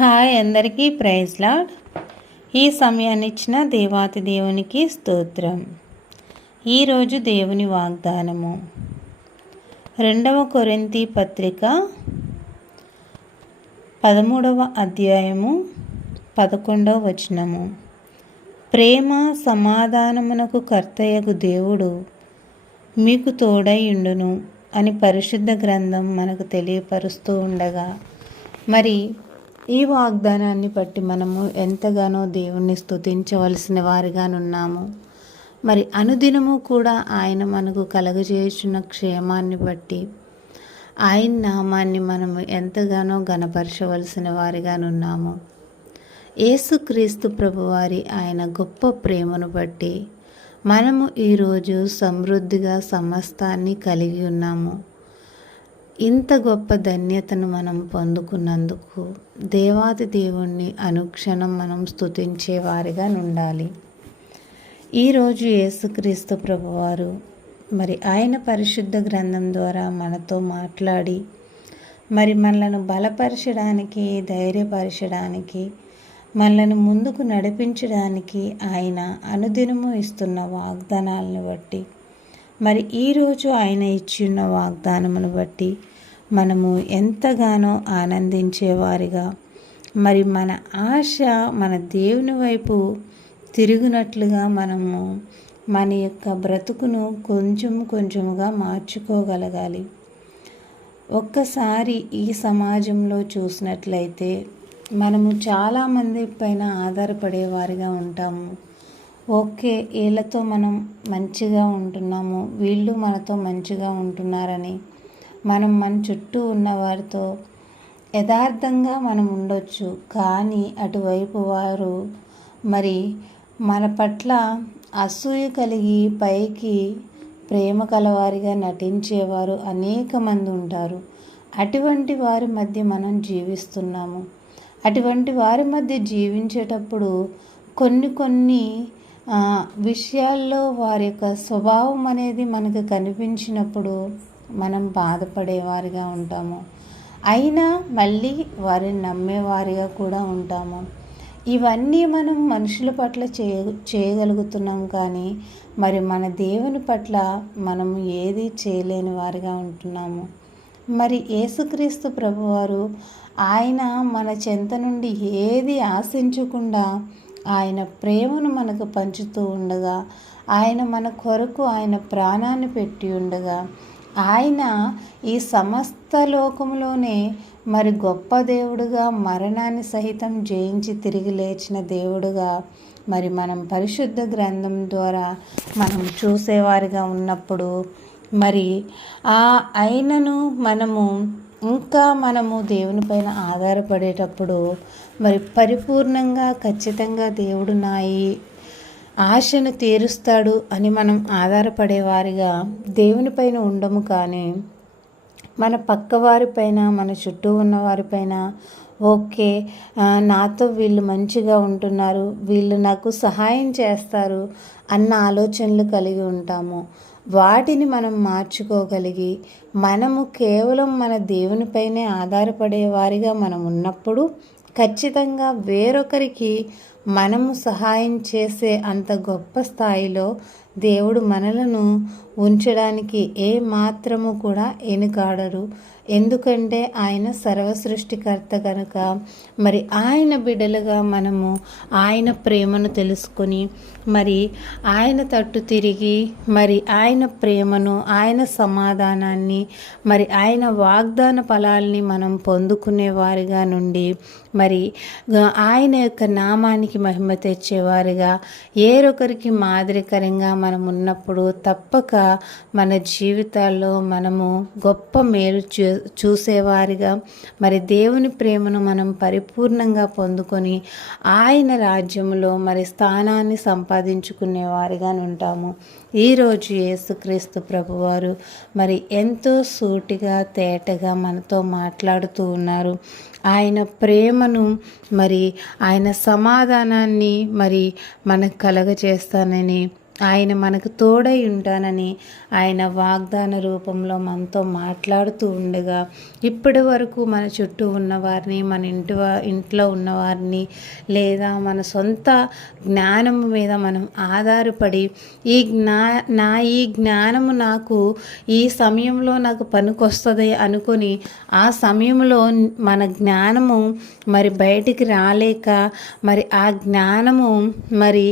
Hi అందరికీ praise lord. ఈ సమయాన్ని ఇచ్చిన దేవాతి దేవునికి స్తోత్రం. ఈరోజు దేవుని వాగ్దానము 2 కొరింథీ పత్రిక 13వ అధ్యాయము 11వ వచనము. ప్రేమ సమాధానమునకు కర్తయగు దేవుడు మీకు తోడైయుండును అని పరిశుద్ధ గ్రంథం మనకు తెలియపరుస్తూ ఉండగా, మరి ఈ వాగ్దానాన్ని బట్టి మనము ఎంతగానో దేవుణ్ణి స్తుతించవలసిన వారిగానున్నాము. మరి అనుదినము కూడా ఆయన మనకు కలగజేయుచున్న క్షేమాన్ని బట్టి ఆయన నామాన్ని మనము ఎంతగానో ఘనపరచవలసిన వారిగానున్నాము. యేసుక్రీస్తు ప్రభువారి ఆయన గొప్ప ప్రేమను బట్టి మనము ఈరోజు సమృద్ధిగా సమస్తాన్ని కలిగి ఉన్నాము. ఇంత గొప్ప ధన్యతను మనం పొందుకున్నందుకు దేవాది దేవుణ్ణి అనుక్షణం మనం స్తుతించే వారిగా ఉండాలి. ఈరోజు యేసుక్రీస్తు ప్రభువారు మరి ఆయన పరిశుద్ధ గ్రంథం ద్వారా మనతో మాట్లాడి మరి మనలను బలపరచడానికి, ధైర్యపరచడానికి, మనలను ముందుకు నడిపించడానికి ఆయన అనుదినము ఇస్తున్న వాగ్దానాలను బట్టి, మరి ఈరోజు ఆయన ఇచ్చిన వాగ్దానమును బట్టి మనము ఎంతగానో ఆనందించేవారిగా, మరి మన ఆశ మన దేవుని వైపు తిరుగునట్లుగా మనము మన యొక్క బ్రతుకును కొంచెముగా మార్చుకోగలగాలి. ఒక్కసారి ఈ సమాజంలో చూసినట్లయితే మనము చాలామంది పైన ఆధారపడేవారిగా ఉంటాము. ఓకే, వీళ్ళతో మనం మంచిగా ఉంటున్నాము, వీళ్ళు మనతో మంచిగా ఉంటున్నారని మనం మన చుట్టూ ఉన్న వారితో యథార్థంగా మనం ఉండొచ్చు. కానీ అటువైపు వారు మరి మన పట్ల అసూయ కలిగి పైకి ప్రేమ కలవారిగా నటించేవారు అనేక మంది ఉంటారు. అటువంటి వారి మధ్య మనం జీవిస్తున్నాము. అటువంటి వారి మధ్య జీవించేటప్పుడు కొన్ని విషయాల్లో వారి యొక్క స్వభావం అనేది మనకు కనిపించినప్పుడు మనం బాధపడేవారిగా ఉంటాము. అయినా మళ్ళీ వారిని నమ్మేవారిగా కూడా ఉంటాము. ఇవన్నీ మనం మనుషుల పట్ల చేయగలుగుతున్నాం, కానీ మరి మన దేవుని పట్ల మనం ఏది చేయలేని వారిగా ఉంటున్నాము. మరి యేసుక్రీస్తు ప్రభువారు ఆయన మన చెంత నుండి ఏది ఆశించకుండా ఆయన ప్రేమను మనకు పంచుతూ ఉండగా, ఆయన మన కొరకు ఆయన ప్రాణాన్ని పెట్టి ఉండగా, ఆయన ఈ సమస్త లోకంలోనే మరి గొప్ప దేవుడుగా, మరణాన్ని సహితం జయించి తిరిగి లేచిన దేవుడుగా మరి మనం పరిశుద్ధ గ్రంథం ద్వారా మనం చూసేవారిగా ఉన్నప్పుడు, మరి ఆ ఆయనను మనము దేవునిపైన ఆధారపడేటప్పుడు మరి పరిపూర్ణంగా ఖచ్చితంగా దేవుడు నా ఈ ఆశను తీరుస్తాడు అని మనం ఆధారపడేవారిగా దేవునిపైన ఉండము. కానీ మన పక్కవారిపైన, మన చుట్టూ ఉన్న వారిపైన ఓకే, నాతో వీళ్ళు మంచిగా ఉంటున్నారు, వీళ్ళు నాకు సహాయం చేస్తారు అన్న ఆలోచనలు కలిగి ఉంటాము. వాటిని మనం మార్చుకోగలిగి మనము కేవలం మన దేవునిపైనే ఆధారపడే వారిగా మనం ఉన్నప్పుడు ఖచ్చితంగా వేరొకరికి మనము సహాయం చేసే అంత గొప్ప స్థాయిలో దేవుడు మనలను ఉంచడానికి ఏ మాత్రము కూడా వెనుకాడరు. ఎందుకంటే ఆయన సర్వసృష్టికర్త కనుక మరి ఆయన బిడ్డలుగా మనము ఆయన ప్రేమను తెలుసుకొని మరి ఆయన తట్టు తిరిగి మరి ఆయన ప్రేమను, ఆయన సమాధానాన్ని, మరి ఆయన వాగ్దాన ఫలాల్ని మనం పొందుకునే వారిగా నుండి మరి ఆయన యొక్క నామానికి మహిమ తెచ్చేవారిగా, ఏరొకరికి మాదిరికరంగా మనం ఉన్నప్పుడు తప్పక మన జీవితాల్లో మనము గొప్ప మేలు చూసేవారిగా, మరి దేవుని ప్రేమను మనం పరిపూర్ణంగా పొందుకొని ఆయన రాజ్యంలో మరి స్థానాన్ని సంపాదించుకునేవారిగా ఉంటాము. ఈరోజు యేసుక్రీస్తు ప్రభువారు మరి ఎంతో సూటిగా, తేటగా మనతో మాట్లాడుతూ ఉన్నారు. ఆయన ప్రేమను మరి ఆయన సమాధానాన్ని మరి మనకు కలగజేస్తానని ఆయన మనకు తోడై ఉంటానని ఆయన వాగ్దాన రూపంలో మనతో మాట్లాడుతూ ఉండగా ఇప్పటి వరకు మన చుట్టూ ఉన్నవారిని, మన ఇంట్లో ఉన్నవారిని, లేదా మన సొంత జ్ఞానము మీద మనం ఆధారపడి ఈ జ్ఞానము నాకు ఈ సమయంలో నాకు పనికొస్తుంది అనుకొని ఆ సమయంలో మన జ్ఞానము మరి బయటికి రాలేక, మరి ఆ జ్ఞానము మరి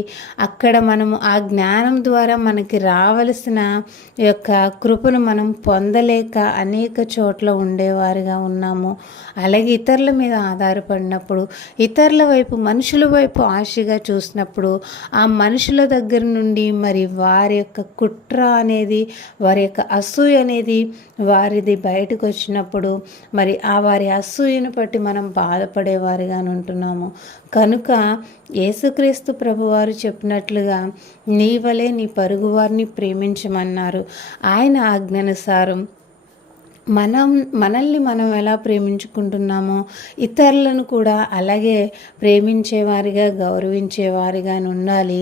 అక్కడ మనము ఆ జ్ఞానం ద్వారా మనకి రావలసిన యొక్క కృపను మనం పొందలేక అనేక చోట్ల ఉండేవారిగా ఉన్నాము. అలాగే ఇతరుల మీద ఆధారపడినప్పుడు, ఇతరుల వైపు, మనుషుల వైపు ఆశగా చూసినప్పుడు, ఆ మనుషుల దగ్గర నుండి మరి వారి యొక్క కుట్ర అనేది, వారి యొక్క అసూయ అనేది వారిది బయటకు వచ్చినప్పుడు మరి ఆ వారి అసూయను బట్టి మనం బాధపడేవారిగా ఉంటున్నాము. కనుక యేసుక్రీస్తు ప్రభువారు చెప్పినట్లుగా నీ వలె నీ పొరుగువారిని ప్రేమించమన్నారు. ఆయన ఆజ్ఞానుసారం మనల్ని మనం ఎలా ప్రేమించుకుంటున్నామో ఇతరులను కూడా అలాగే ప్రేమించేవారిగా, గౌరవించేవారిగా ఉండాలి.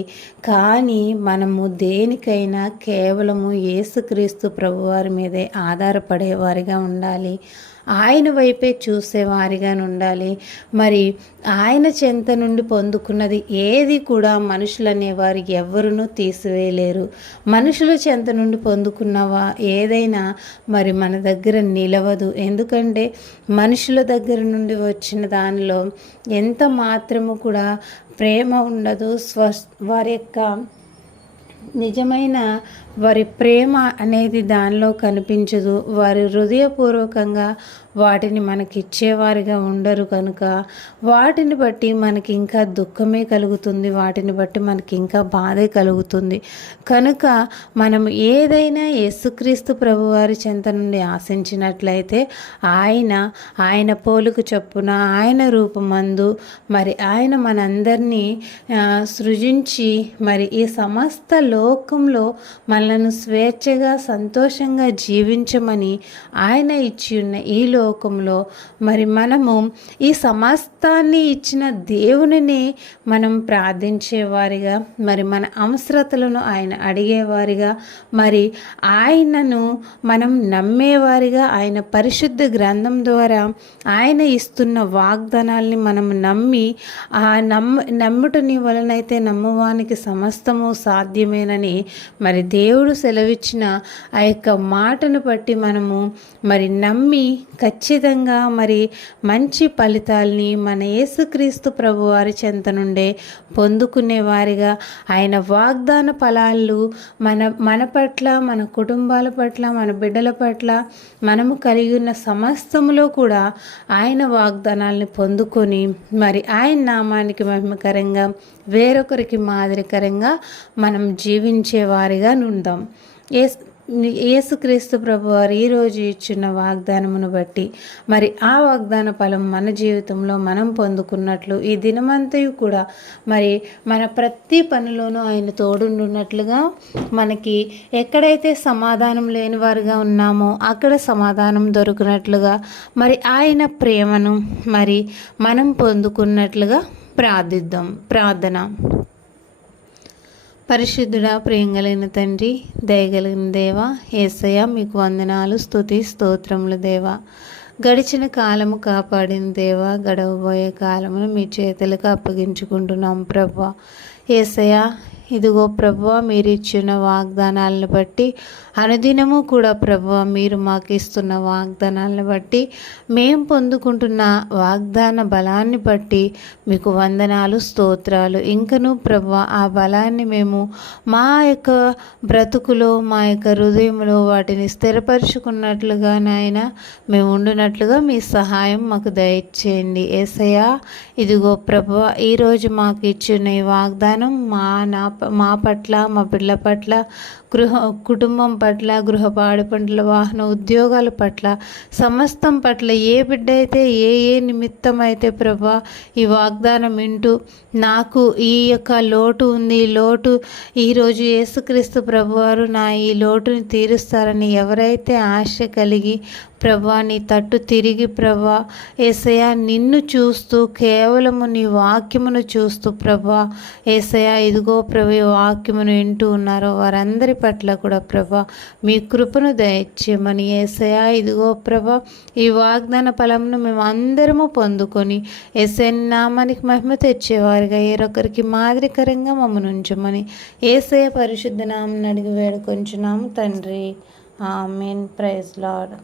కానీ మనము దేనికైనా కేవలము యేసుక్రీస్తు ప్రభువారి మీదే ఆధారపడేవారిగా ఉండాలి. ఆయన వైపే చూసేవారిగా ఉండాలి. మరి ఆయన చెంత నుండి పొందుకున్నది ఏది కూడా మనుషులు అనేవారు ఎవరునూ తీసివేయలేరు. మనుషుల చెంత నుండి పొందుకున్నవా ఏదైనా మరి మన దగ్గర నిలవదు. ఎందుకంటే మనుషుల దగ్గర నుండి వచ్చిన దానిలో ఎంత మాత్రము కూడా ప్రేమ ఉండదు. వారి యొక్క నిజమైన వారి ప్రేమ అనేది దానిలో కనిపించదు. వారి హృదయపూర్వకంగా వాటిని మనకిచ్చేవారిగా ఉండరు. కనుక వాటిని బట్టి మనకి ఇంకా దుఃఖమే కలుగుతుంది, వాటిని బట్టి మనకి ఇంకా బాధే కలుగుతుంది. కనుక మనం ఏదైనా యేసుక్రీస్తు ప్రభువారి చెంత నుండి ఆశించినట్లయితే ఆయన పోలుకు చొప్పున, ఆయన రూపమందు మరి ఆయన మనందరినీ సృజించి మరి ఈ సమస్త లోకంలో మనలను స్వేచ్ఛగా, సంతోషంగా జీవించమని ఆయన ఇచ్చి ఉన్న ఈ లోకంలో మరి మనము ఈ సమస్తాన్ని ఇచ్చిన దేవునిని మనం ప్రార్థించేవారిగా, మరి మన అవసరతలను ఆయన అడిగేవారిగా, మరి ఆయనను మనం నమ్మేవారిగా, ఆయన పరిశుద్ధ గ్రంథం ద్వారా ఆయన ఇస్తున్న వాగ్దానాల్ని మనం నమ్మి ఆ నమ్ముటని వలనైతే నమ్మువానికి సమస్తము సాధ్యమేనని మరి దేవుడు సెలవిచ్చిన ఆ యొక్క మాటను బట్టి మనము మరి నమ్మి ఖచ్చితంగా మరి మంచి ఫలితాల్ని మన యేసుక్రీస్తు ప్రభువారి చెంత నుండే పొందుకునే వారిగా, ఆయన వాగ్దాన ఫలాలు మన పట్ల, మన కుటుంబాల పట్ల, మన బిడ్డల పట్ల మనము కలిగి ఉన్న సమస్తములో కూడా ఆయన వాగ్దానాల్ని పొందుకొని మరి ఆయన నామానికి మహిమకరంగా, వేరొకరికి మాదిరికరంగా మనం జీవించే వారిగా ఉందాం. యేసుక్రీస్తు ప్రభువారు ఈరోజు ఇచ్చిన వాగ్దానమును బట్టి మరి ఆ వాగ్దాన ఫలం మన జీవితంలో మనం పొందుకున్నట్లు ఈ దినమంతయు కూడా మరి మన ప్రతి పనిలోనూ ఆయన తోడుండున్నట్లుగా, మనకి ఎక్కడైతే సమాధానం లేని వారుగా ఉన్నామో అక్కడ సమాధానం దొరికినట్లుగా, మరి ఆయన ప్రేమను మరి మనం పొందుకున్నట్లుగా ప్రార్థిద్దాం. ప్రార్థన. పరిశుద్ధుడా, ప్రేమగలిగిన తండ్రి, దయగలిగిన దేవా, యేసయ్య మీకు వందనాలు, స్తుతి, స్తోత్రములు దేవా. గడిచిన కాలము కాపాడిన దేవా, గడవబోయే కాలమును మీ చేతులకు అప్పగించుకుంటున్నాం ప్రభువా. యేసయ్య, ఇదిగో ప్రభువా, మీరు ఇచ్చిన వాగ్దానాలను బట్టి అనుదినము కూడా ప్రభువా, మీరు మాకు ఇస్తున్న వాగ్దానాలను బట్టి, మేము పొందుకుంటున్న వాగ్దాన బలాన్ని బట్టి మీకు వందనాలు, స్తోత్రాలు. ఇంకనూ ప్రభువా, ఆ బలాన్ని మేము మా యొక్క బ్రతుకులో, మా యొక్క హృదయంలో వాటిని స్థిరపరుచుకున్నట్లుగా నాయన మేము ఉండునట్లుగా మీ సహాయం మాకు దయచేయండి. యేసయ్య, ఇదిగో ప్రభువా, ఈరోజు మాకు ఇచ్చిన ఈ వాగ్దానం మా పట్ల, మా బిడ్డల పట్ల కుటుంబం పట్ల, గృహపాడు పట్ల, వాహన ఉద్యోగాల పట్ల, సమస్తం పట్ల ఏ బిడ్డ అయితే ఏ నిమిత్తం అయితే ప్రభా ఈ వాగ్దానం వింటూ నాకు ఈ యొక్క లోటు ఉంది, ఈ లోటు ఈరోజు యేసుక్రీస్తు ప్రభువారు నా ఈ లోటుని తీరుస్తారని ఎవరైతే ఆశ కలిగి ప్రభా నీ తట్టు తిరిగి ప్రభా యేసయ్యా నిన్ను చూస్తూ కేవలము నీ వాక్యమును చూస్తూ ప్రభా యేసయ్యా ఇదిగో ప్రభు వాక్యమును వింటూ ఉన్నారో వారందరి పట్ల కూడా ప్రభా మీ కృపను దయచేయమని యేసయ్యా ఇదిగో ప్రభా ఈ వాగ్దాన ఫలమును మేము అందరము పొందుకొని యేసయ్య నామానికి మహిమ తెచ్చేవారుగా ఏరొకరికి మాదిరికరంగా మమ్మల్ని ఉంచమని యేసయ్య పరిశుద్ధ నామమున అడిగి వేడుకొంచున్నాము తండ్రి. ఆమేన్. Praise lord.